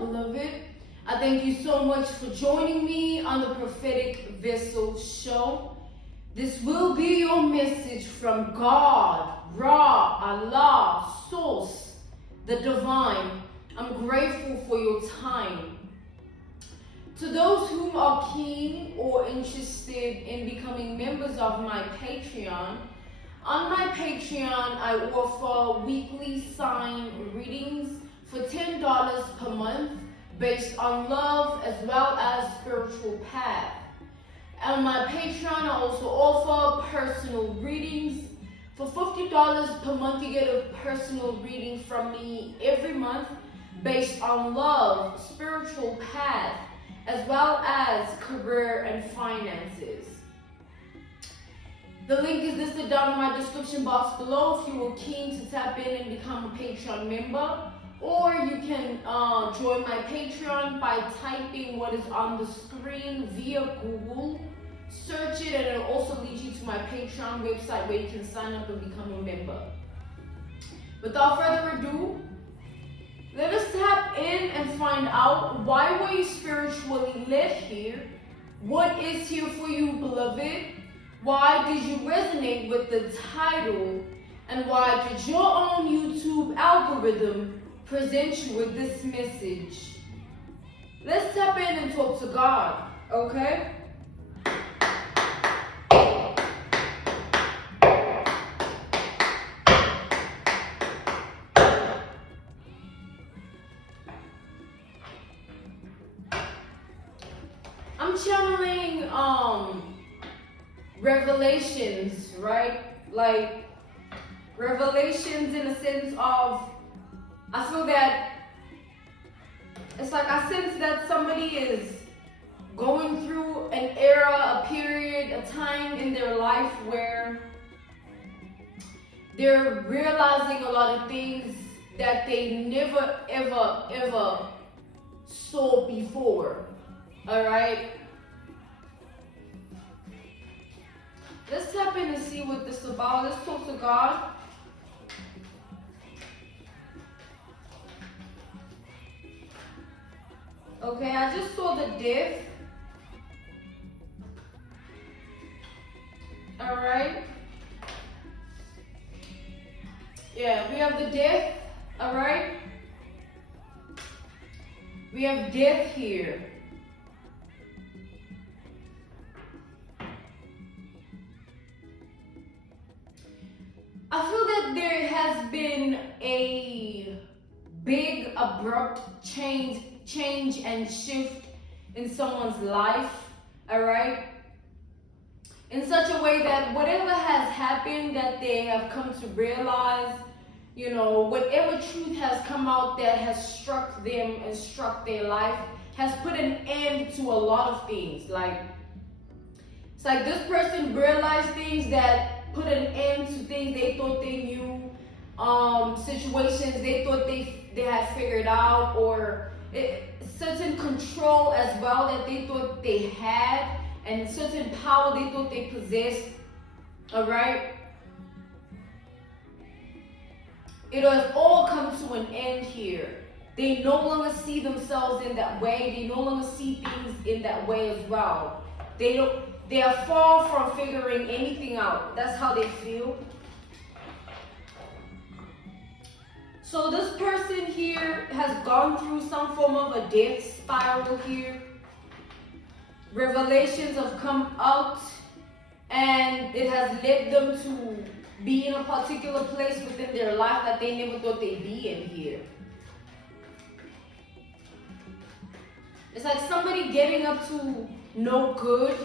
beloved. I thank you so much for joining me on the Prophetic Vessel Show. This will be your message from God, Ra, Allah, Source, the Divine. I'm grateful for your time. To those whom are keen or interested in becoming members of my Patreon, on my Patreon I offer weekly sign readings for $10 per month based on love as well as spiritual path. On my Patreon I also offer personal readings. For $50 per month you get a personal reading from me every month based on love, spiritual path, as well as career and finances. The link is listed down in my description box below if you are keen to tap in and become a Patreon member. Or you can join my Patreon by typing what is on the screen via Google. Search it and it'll also lead you to my Patreon website where you can sign up and become a member. Without further ado, let us tap in and find out, why were you spiritually led here? What is here for you, beloved? Why did you resonate with the title? And why did your own YouTube algorithm present you with this message? Let's tap in and talk to God, okay? I'm channeling revelations, right? Like revelations in a sense of, I feel that it's like I sense that somebody is going through an era, a period, a time in their life where they're realizing a lot of things that they never ever saw before. All right, let's tap in and see what this is about. Let's talk to God. Okay, I just saw the death. All right. Yeah, we have the death. All right. We have death here. I feel that there has been a big abrupt change and shift in someone's life, all right? In such a way that whatever has happened that they have come to realize, you know, whatever truth has come out that has struck them and struck their life has put an end to a lot of things. Like, it's like this person realized things that put an end to things they thought they knew, situations they thought they had figured out, or certain control as well that they thought they had, and certain power they thought they possessed. All right, it has all come to an end here. They no longer see themselves in that way. They no longer see things in that way as well. They are far from figuring anything out. That's how they feel. So this person here has gone through some form of a death spiral here. Revelations have come out and it has led them to be in a particular place within their life that they never thought they'd be in here. It's like somebody getting up to no good.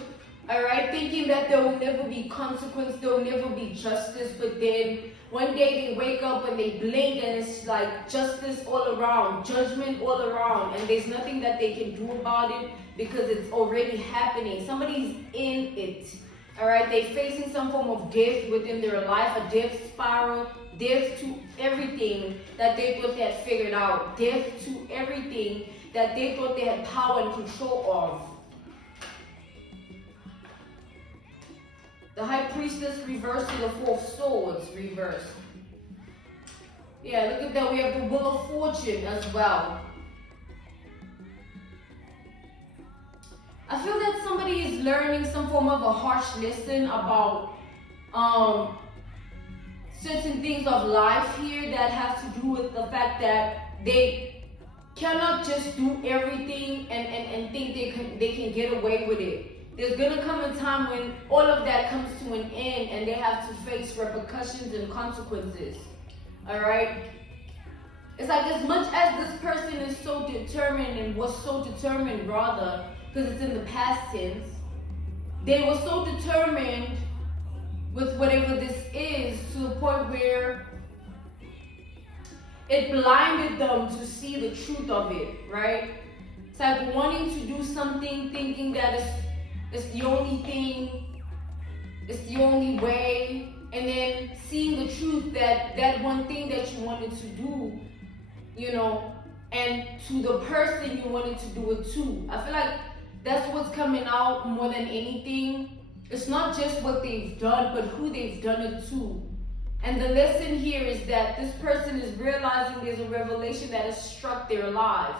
All right, thinking that there will never be consequence, there will never be justice, but then one day they wake up and they blink and it's like justice all around, judgment all around, and there's nothing that they can do about it because it's already happening. Somebody's in it. All right, they're facing some form of death within their life, a death spiral, death to everything that they thought they had figured out, death to everything that they thought they had power and control of. The High Priestess reversed to the Four of Swords reversed. Yeah, look at that. We have the Wheel of Fortune as well. I feel that somebody is learning some form of a harsh lesson about certain things of life here that have to do with the fact that they cannot just do everything and think they can get away with it. There's gonna come a time when all of that comes to an end and they have to face repercussions and consequences. Alright? It's like, as much as this person is so determined and was so determined, rather, because it's in the past tense, they were so determined with whatever this is to the point where it blinded them to see the truth of it, right? It's like wanting to do something, thinking that it's the only thing, it's the only way, and then seeing the truth that that one thing that you wanted to do, you know, and to the person you wanted to do it to. I feel like that's what's coming out more than anything. It's not just what they've done, but who they've done it to. And the lesson here is that this person is realizing there's a revelation that has struck their life,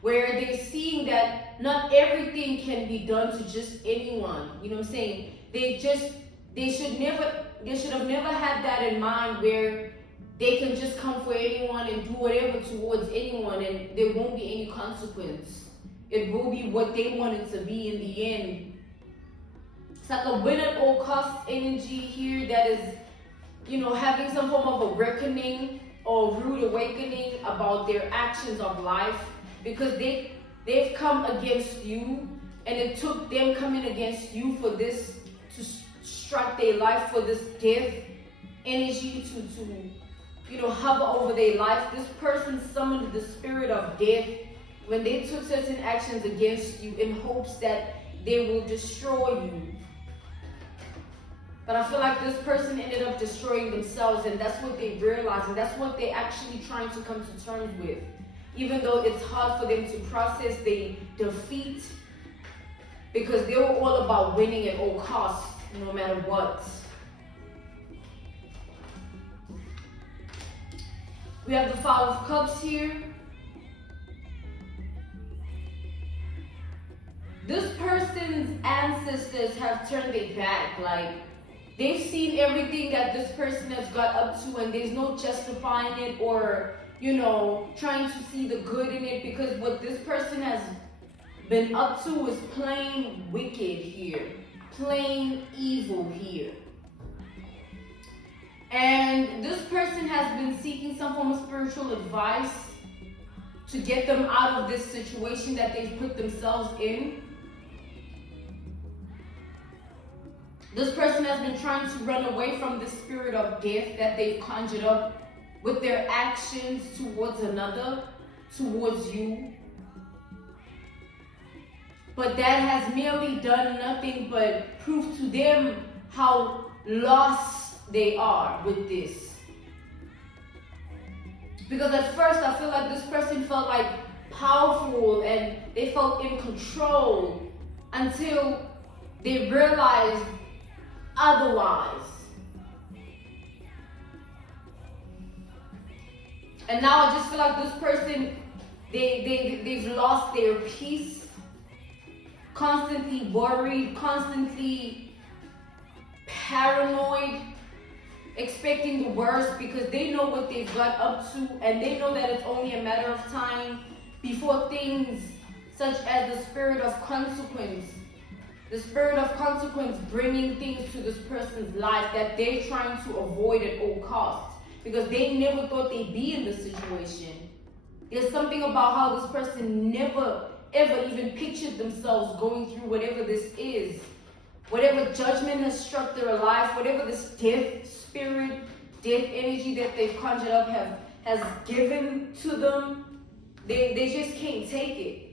where they're seeing that not everything can be done to just anyone. You know what I'm saying? They should have never had that in mind, where they can just come for anyone and do whatever towards anyone and there won't be any consequence. It will be what they want it to be in the end. It's like a win at all costs energy here that is, you know, having some form of a reckoning or rude awakening about their actions of life, because they've come against you, and it took them coming against you for this to strike their life, for this death energy to you know, hover over their life. This person summoned the spirit of death when they took certain actions against you in hopes that they will destroy you. But I feel like this person ended up destroying themselves, and that's what they realized, and that's what they're actually trying to come to terms with. Even though it's hard for them to process the defeat, because they were all about winning at all costs, no matter what. We have the Five of Cups here. This person's ancestors have turned their back. Like, they've seen everything that this person has got up to, and there's no justifying it or, you know, trying to see the good in it, because what this person has been up to is plain wicked here, plain evil here. And this person has been seeking some form of spiritual advice to get them out of this situation that they've put themselves in. This person has been trying to run away from the spirit of death that they've conjured up with their actions towards another, towards you. But that has merely done nothing but prove to them how lost they are with this. Because at first I feel like this person felt like powerful and they felt in control until they realized otherwise. And now I just feel like this person, they've lost their peace, constantly worried, constantly paranoid, expecting the worst, because they know what they've got up to, and they know that it's only a matter of time before things such as the spirit of consequence bringing things to this person's life that they're trying to avoid at all costs, because they never thought they'd be in this situation. There's something about how this person never ever even pictured themselves going through whatever this is. Whatever judgment has struck their life, whatever this death spirit, death energy that they've conjured up has given to them, they just can't take it.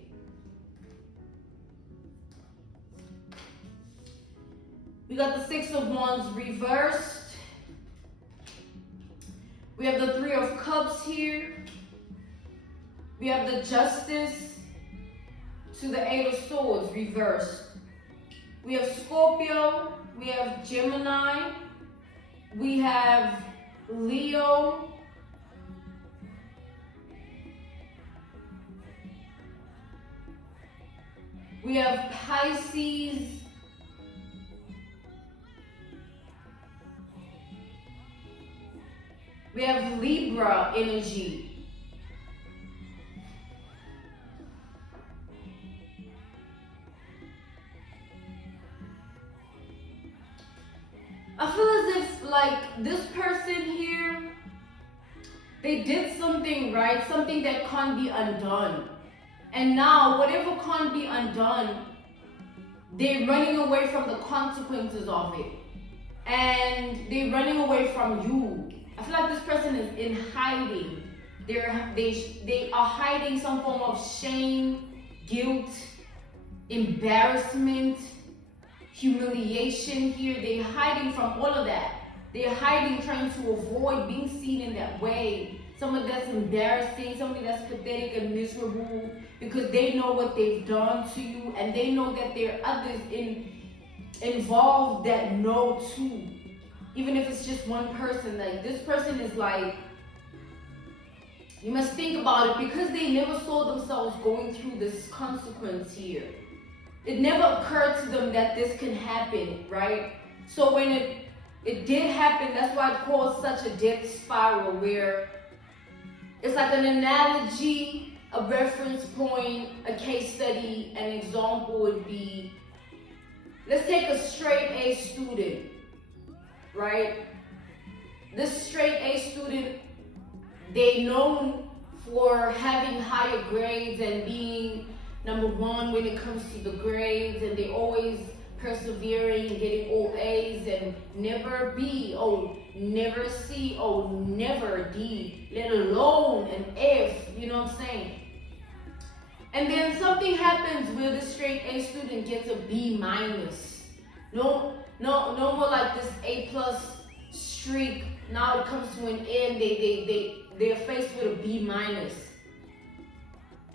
We got the Six of Wands reversed. We have the Three of Cups here. We have the Justice to the Eight of Swords reversed. We have Scorpio, we have Gemini, we have Leo, We have Pisces. We have Libra energy. I feel as if like this person here, they did something right, something that can't be undone. And now whatever can't be undone, they're running away from the consequences of it. And they're running away from you. I feel like this person is in hiding. They are hiding some form of shame, guilt, embarrassment, humiliation here. They're hiding from all of that. They're hiding, trying to avoid being seen in that way. Something that's embarrassing, something that's pathetic and miserable, because they know what they've done to you, and they know that there are others involved that know too. Even if it's just one person, like this person is like, you must think about it, because they never saw themselves going through this consequence here. It never occurred to them that this can happen, right? So when it did happen, that's why it caused such a death spiral, where it's like an analogy, a reference point, a case study. An example would be, let's take a straight A student, right? This straight A student, they known for having higher grades and being number one when it comes to the grades, and they always persevering and getting all A's and never B, never C, never D, let alone an F, you know what I'm saying? And then something happens where the straight A student gets a B minus. No more like this A plus streak. Now it comes to an end, they're faced with a B minus.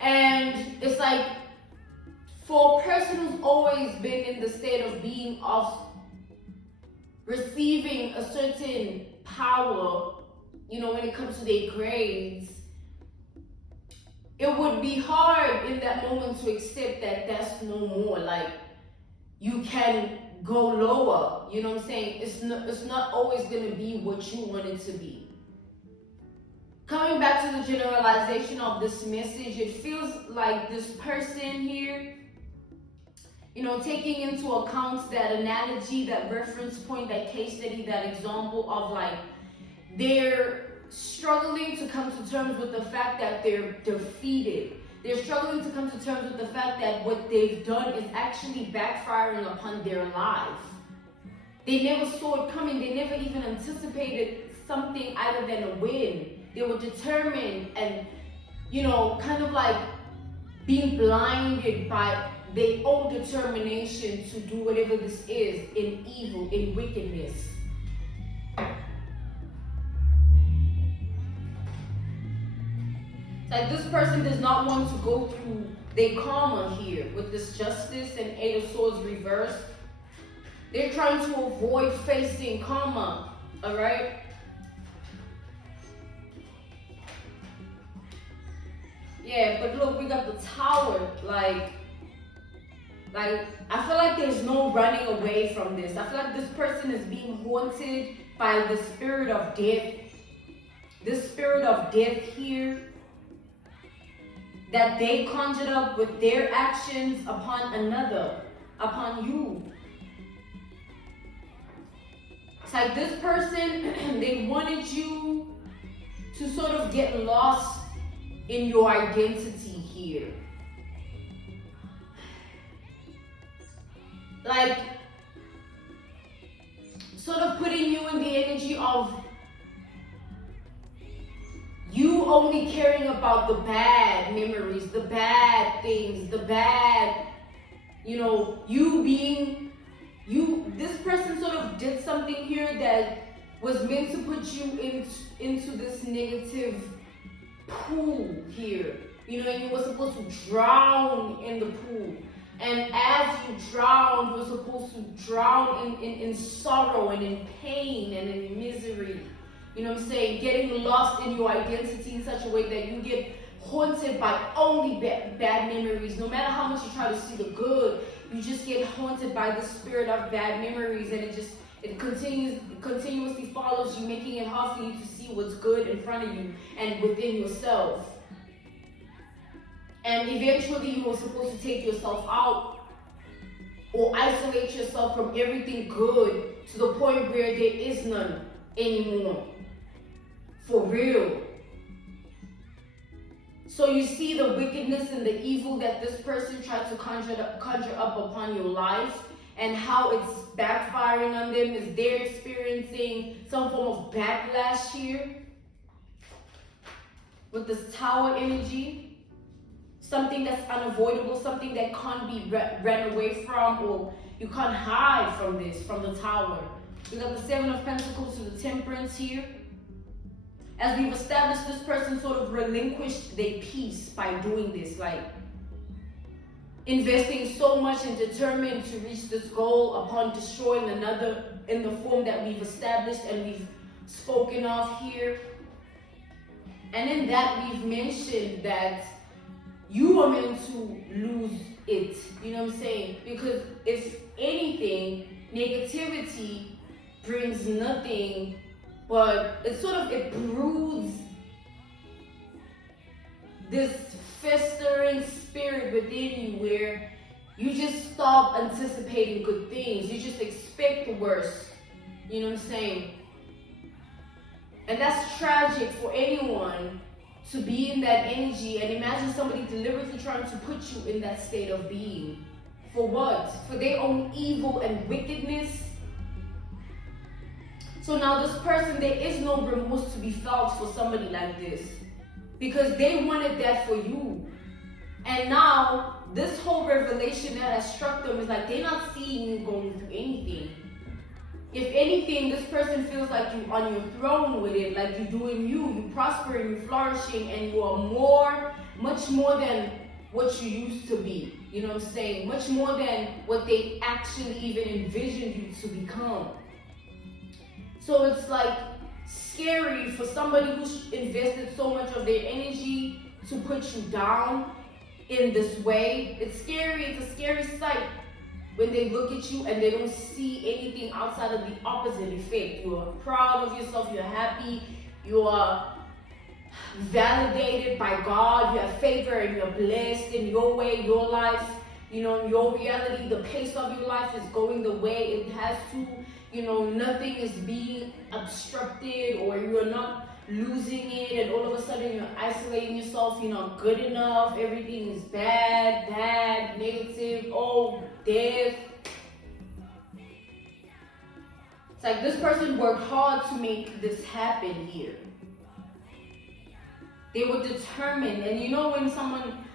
And it's like, for a person who's always been in the state of being receiving a certain power, you know, when it comes to their grades, it would be hard in that moment to accept that that's no more. Like, you can go lower, you know what I'm saying? It's not always going to be what you want it to be. Coming back to the generalization of this message, it feels like this person here, you know, taking into account that analogy, that reference point, that case study, that example of like, they're struggling to come to terms with the fact that they're defeated. They're struggling to come to terms with the fact that what they've done is actually backfiring upon their life. They never saw it coming. They never even anticipated something other than a win. They were determined and, you know, kind of like being blinded by their own determination to do whatever this is in evil, in wickedness. Like, this person does not want to go through their karma here with this justice and Eight of Swords reversed. They're trying to avoid facing karma, all right? Yeah, but look, we got the Tower. Like, I feel like there's no running away from this. I feel like this person is being haunted by the spirit of death. This spirit of death here that they conjured up with their actions upon another, upon you. It's like this person, they wanted you to sort of get lost in your identity here. Like, sort of putting you in the energy of you only caring about the bad memories, the bad things, the bad, you know, this person sort of did something here that was meant to put you into this negative pool here. You know, and you were supposed to drown in the pool. And as you drowned, you were supposed to drown in sorrow and in pain and in misery. You know what I'm saying? Getting lost in your identity in such a way that you get haunted by only bad memories. No matter how much you try to see the good, you just get haunted by the spirit of bad memories, and it continuously follows you, making it hard for you to see what's good in front of you and within yourself. And eventually you are supposed to take yourself out or isolate yourself from everything good to the point where there is none anymore. For real. So you see the wickedness and the evil that this person tried to conjure up upon your life, and how it's backfiring on them, is they're experiencing some form of backlash here with this Tower energy. Something that's unavoidable, something that can't be ran away from, or you can't hide from this, from the Tower. We got the Seven of Pentacles to the Temperance here. As we've established, this person sort of relinquished their peace by doing this, like investing so much and determined to reach this goal upon destroying another in the form that we've established and we've spoken of here. And in that, we've mentioned that you are meant to lose it, you know what I'm saying? Because if anything, negativity brings nothing, but it broods this festering spirit within you where you just stop anticipating good things. You just expect the worst, you know what I'm saying? And that's tragic for anyone to be in that energy, and imagine somebody deliberately trying to put you in that state of being. For what? For their own evil and wickedness. So now this person, there is no remorse to be felt for somebody like this, because they wanted that for you. And now this whole revelation that has struck them is like they're not seeing you going through anything. If anything, this person feels like you're on your throne with it, like you're doing you're prospering, you're flourishing, and you are much more than what you used to be. You know what I'm saying? Much more than what they actually even envisioned you to become. So it's like scary for somebody who's invested so much of their energy to put you down in this way. It's scary, it's a scary sight. When they look at you and they don't see anything outside of the opposite effect. You are proud of yourself, you're happy, you are validated by God, you have favor and you're blessed in your way, your life, you know, your reality, the pace of your life is going the way it has to, you know, nothing is being obstructed, or you're not losing it, and all of a sudden you're isolating yourself, you're not good enough, everything is bad, negative, death. It's like this person worked hard to make this happen here. They were determined, and you know when someone,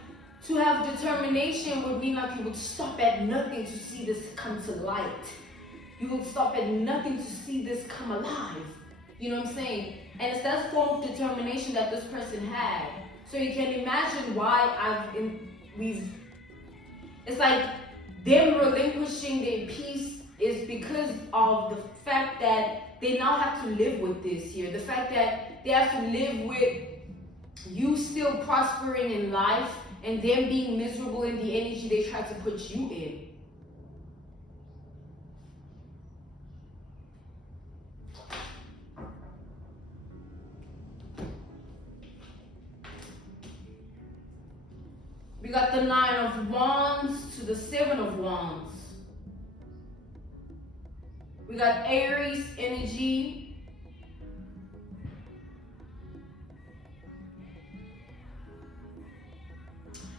to have determination would mean like you would stop at nothing to see this come to light. You would stop at nothing to see this come alive. You know what I'm saying? And it's that form of determination that this person had. So you can imagine why it's like them relinquishing their peace is because of the fact that they now have to live with this here. The fact that they have to live with you still prospering in life and them being miserable in the energy they try to put you in. We got the Nine of Wands to the Seven of Wands. We got Aries energy.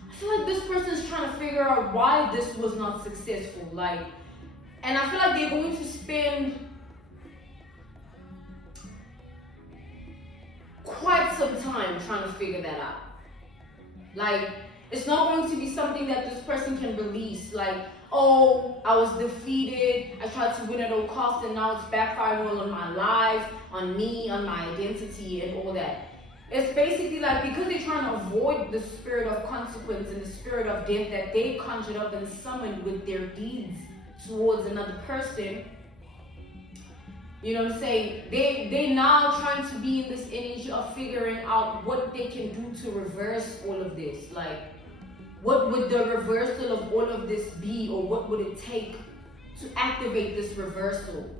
I feel like this person's trying to figure out why this was not successful. And I feel like they're going to spend quite some time trying to figure that out. It's not going to be something that this person can release. Oh, I was defeated, I tried to win at all costs, and now it's backfiring all on my life, on me, on my identity, and all that. It's basically because they're trying to avoid the spirit of consequence and the spirit of death that they conjured up and summoned with their deeds towards another person. You know what I'm saying? They now trying to be in this energy of figuring out what they can do to reverse all of this. Like, what would the reversal of all of this be, or what would it take to activate this reversal?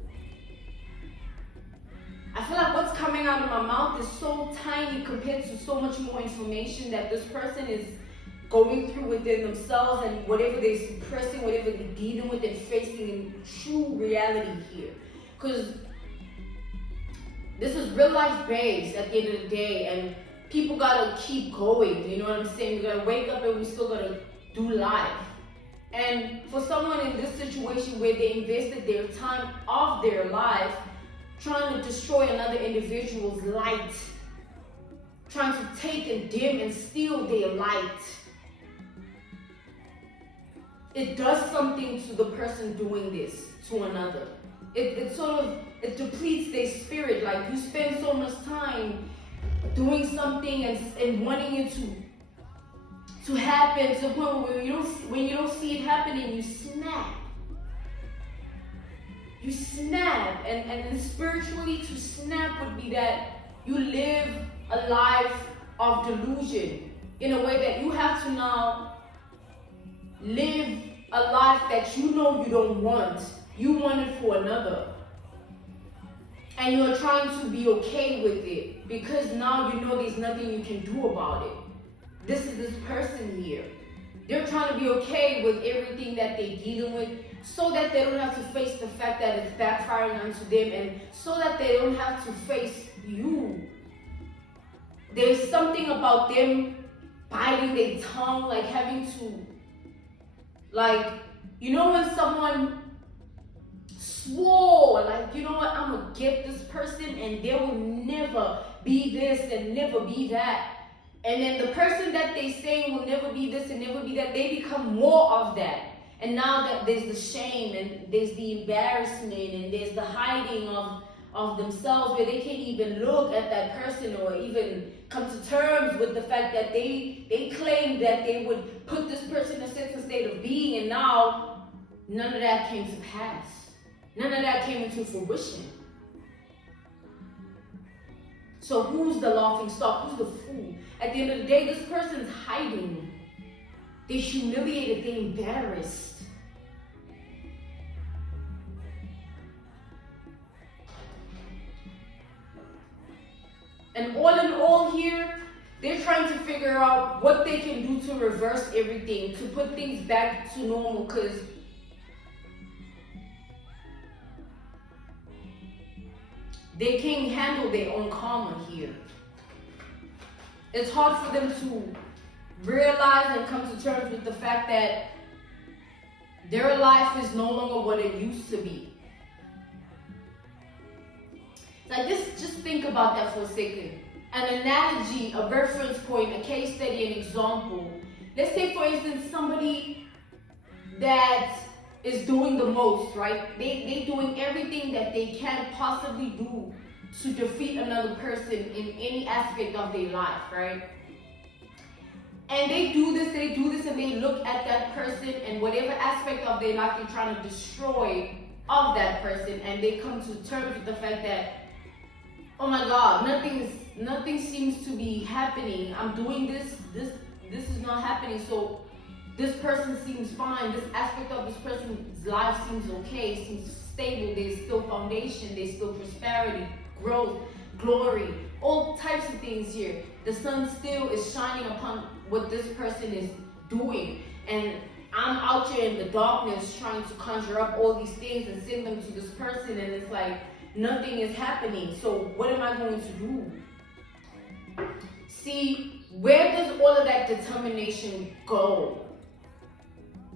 I feel like what's coming out of my mouth is so tiny compared to so much more information that this person is going through within themselves, and whatever they're suppressing, whatever they're dealing with and facing in true reality here. Because this is real life based at the end of the day, and people gotta keep going, you know what I'm saying? We gotta wake up and we still gotta do life. And for someone in this situation where they invested their time of their life trying to destroy another individual's light, trying to take and dim and steal their light, it does something to the person doing this to another. It depletes their spirit. Like, you spend so much time doing something and wanting it to happen to the point where when you don't see it happening, you snap. You snap. And spiritually, to snap would be that you live a life of delusion in a way that you have to now live a life that you know you don't want. You want it for another. And you're trying to be okay with it because now you know there's nothing you can do about it. This is this person here. They're trying to be okay with everything that they're dealing with so that they don't have to face the fact that it's backfiring onto them, and so that they don't have to face you. There's something about them biting their tongue, like having to, like, you know when someone swore, like, you know what, I'm gonna get this person and there will never be this and never be that. And then the person that they say will never be this and never be that, they become more of that. And now that there's the shame and there's the embarrassment and there's the hiding of themselves, where they can't even look at that person or even come to terms with the fact that they claimed that they would put this person in a certain state of being, and now none of that came to pass. None of that came into fruition. So who's the laughing stock? Who's the fool? At the end of the day, this person's hiding. They're humiliated. They're embarrassed. And all in all here, they're trying to figure out what they can do to reverse everything, to put things back to normal, because they can't handle their own karma here. It's hard for them to realize and come to terms with the fact that their life is no longer what it used to be. Like this, just think about that for a second. An analogy, a reference point, a case study, an example. Let's say, for instance, somebody that is doing the most, right? They're doing everything that they can possibly do to defeat another person in any aspect of their life, right? And they do this, and they look at that person and whatever aspect of their life they're trying to destroy of that person, and they come to terms with the fact that, oh my God, nothing seems to be happening. I'm doing this is not happening. So this person seems fine. This aspect of this person's life seems okay, seems stable. There's still foundation. There's still prosperity, growth, glory, all types of things here. The sun still is shining upon what this person is doing. And I'm out here in the darkness trying to conjure up all these things and send them to this person, and it's like nothing is happening. So what am I going to do? See, where does all of that determination go?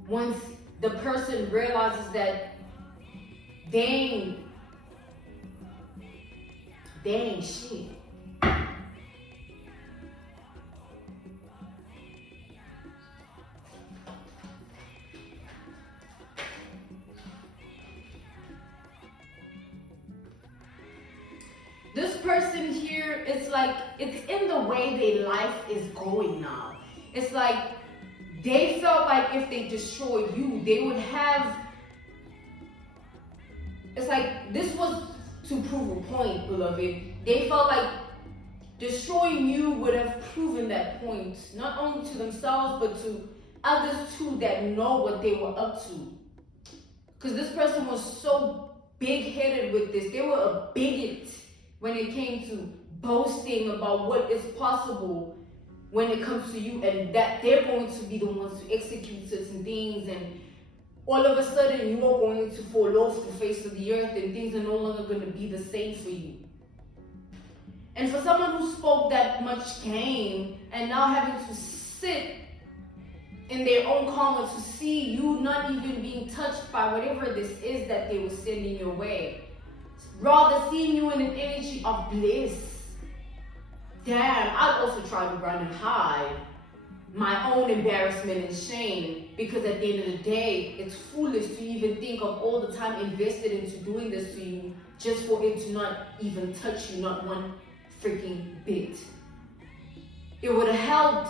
Once the person realizes that they ain't shit. This person here, it's like, it's in the way their life is going now. It's like, they felt like if they destroyed you, they would have, it's like, this was to prove a point, beloved. They felt like destroying you would have proven that point, not only to themselves, but to others too that know what they were up to. Because this person was so big-headed with this. They were a bigot when it came to boasting about what is possible when it comes to you, and that they're going to be the ones to execute certain things, and all of a sudden you are going to fall off the face of the earth and things are no longer going to be the same for you. And for someone who spoke that much game and now having to sit in their own karma to see you not even being touched by whatever this is that they were sending your way, rather seeing you in an energy of bliss. Damn, I'd also try to run and hide my own embarrassment and shame, because at the end of the day, it's foolish to even think of all the time invested into doing this to you just for it to not even touch you, not one freaking bit. It would have helped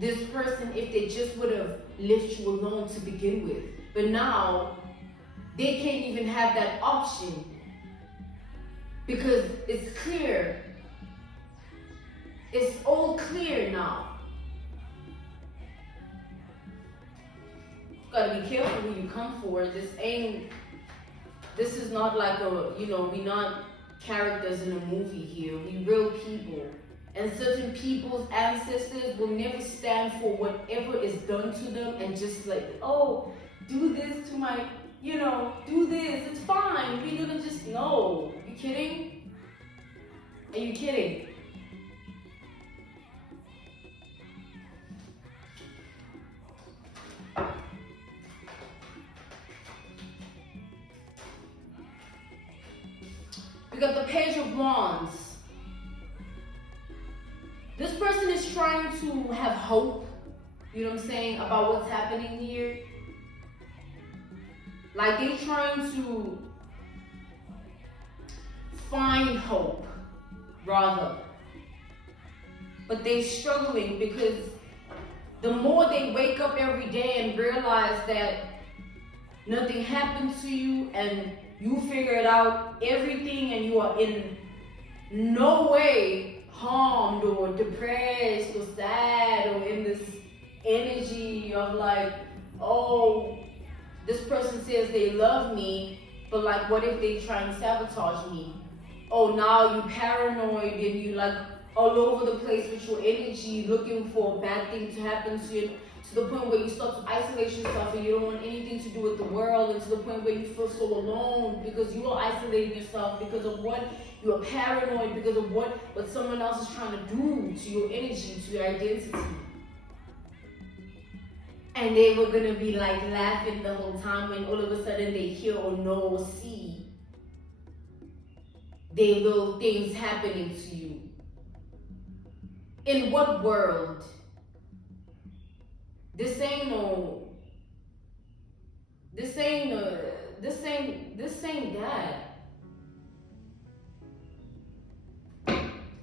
this person if they just would have left you alone to begin with. But now, they can't even have that option, because it's clear. It's all clear now. Gotta be careful who you come for. This is not like we're not characters in a movie here. We real people. And certain people's ancestors will never stand for whatever is done to them and just like, oh, do this to my, do this. It's fine. We're gonna just, no. You kidding? Are you kidding? We got the Page of Wands. This person is trying to have hope, you know what I'm saying, about what's happening here. Like they're trying to find hope, rather. But they're struggling because the more they wake up every day and realize that nothing happened to you and you figured out everything and you are in no way harmed or depressed or sad or in this energy of like, oh, this person says they love me, but like what if they try and sabotage me? Oh, now you paranoid and you like all over the place with your energy looking for a bad thing to happen to you, to the point where you start to isolate yourself and you don't want anything to do with the world, and to the point where you feel so alone because you are isolating yourself because of what you are paranoid, because of what someone else is trying to do to your energy, to your identity. And they were gonna be like laughing the whole time when all of a sudden they hear or know or see their little things happening to you. In what world? This ain't that.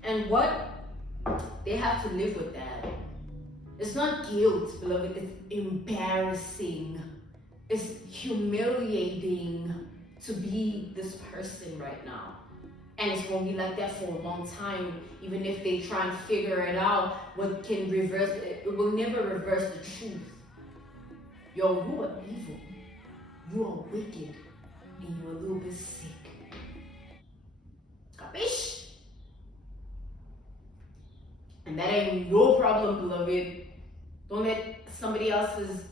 And what? They have to live with that. It's not guilt, beloved, it's embarrassing. It's humiliating to be this person right now. And it's gonna be like that for a long time. Even if they try and figure it out, what can reverse it? It will never reverse the truth. Yo, you are evil. You are wicked. And you're a little bit sick. Capish? And that ain't your problem, beloved. Don't let somebody else's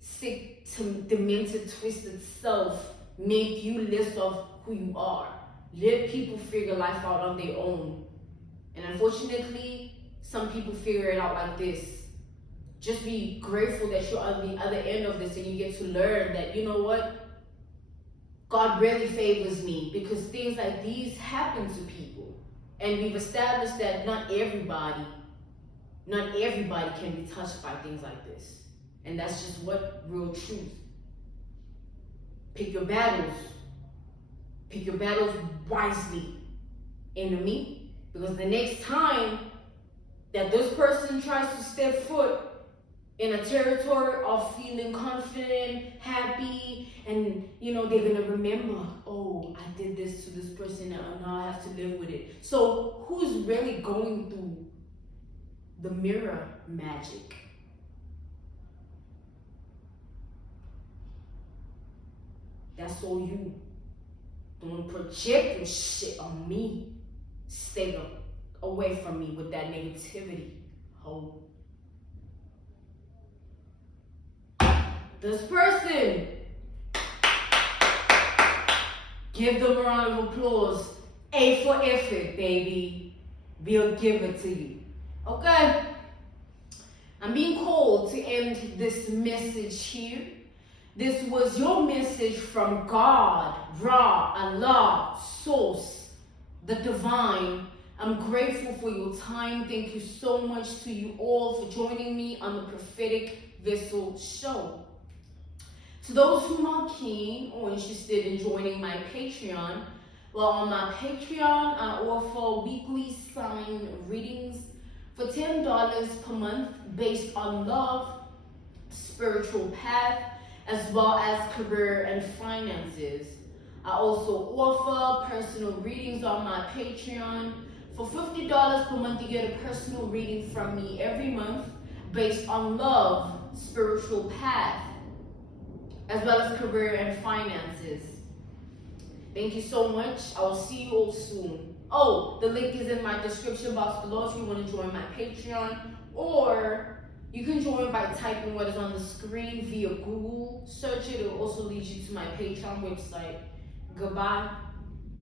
sick, demented, twisted self make you less of who you are. Let people figure life out on their own. And unfortunately, some people figure it out like this. Just be grateful that you're on the other end of this and you get to learn that, you know what? God really favors me, because things like these happen to people. And we've established that not everybody can be touched by things like this. And that's just what real truth. Pick your battles. Pick your battles wisely, enemy. Because the next time that this person tries to step foot in a territory of feeling confident, happy, and they're gonna remember, oh, I did this to this person and now I have to live with it. So who's really going through the mirror magic? That's all you. Don't project your shit on me. Stay away from me with that negativity, ho. This person, give them a round of applause. A for effort, baby. We'll give it to you. Okay? I'm being called to end this message here. This was your message from God, Ra, Allah, Source, the Divine. I'm grateful for your time. Thank you so much to you all for joining me on the Prophetic Vessel Show. To those who are keen or interested in joining my Patreon, well, on my Patreon, I offer weekly sign readings for $10 per month based on love, spiritual path, as well as career and finances. I also offer personal readings on my Patreon. For $50 per month, you get a personal reading from me every month based on love, spiritual path, as well as career and finances. Thank you so much. I will see you all soon. Oh, the link is in my description box below if you want to join my Patreon, or you can join by typing what is on the screen via Google search. It will also lead you to my Patreon website. Goodbye.